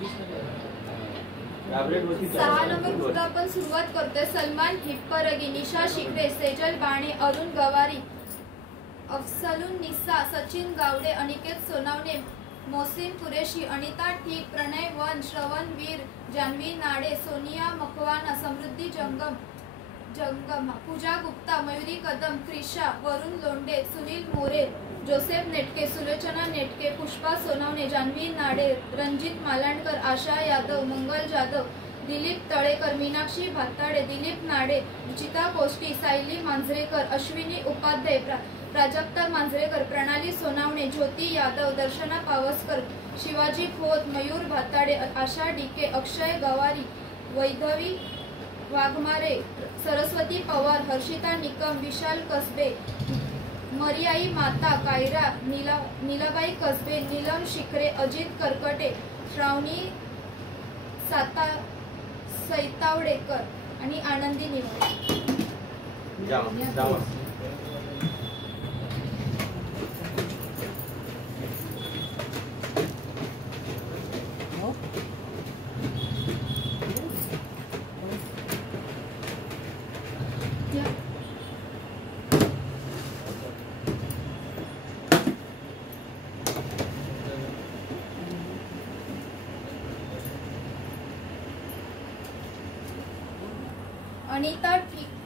6 number पुढे आपण सुरुवात करतोय. सलमान हिप्परगी, निशा शिकरे, सेजल बाणे, अरुण गवारी, अफसलून निसा, सचिन गावडे, अनिकेत सोनावणे, मोसिन कुरेशी, अनिता ठीक, प्रणय वन, श्रवण वीर, जान्हवी नाडे, सोनिया मकवाना, समृद्धी जंगम, पूजा गुप्ता, मयुरी कदम, क्रिशा, वरुण लोंढे, सुनील मोरे, जोसेफ नेटके, सुलोचना नेटके, पुष्पा सोनावणे, जान्हवी नाडे, रणजित मालांडकर, आशा यादव, मंगल जाधव, दिलीप तळेकर, मीनाक्षी भाताडे, दिलीप नाडे, रुचिता कोष्टी, सायली मांजरेकर, अश्विनी उपाध्याय, प्राजक्ता मांजरेकर, प्रणाली सोनावणे, ज्योती यादव, दर्शना पावसकर, शिवाजी खोत, मयूर भाताडे, आशा डीके, अक्षय गवारी, वैधवी वाघमारे, सरस्वती पवार, हर्षिता निकम, विशाल कसबे, मरियाई माता, कायरा, नीलाबाई कसबे, नीलम शिखरे, अजित करकटे, श्रावणी सैतावडेकर आणि आनंदी निवडे. अनिता ठीक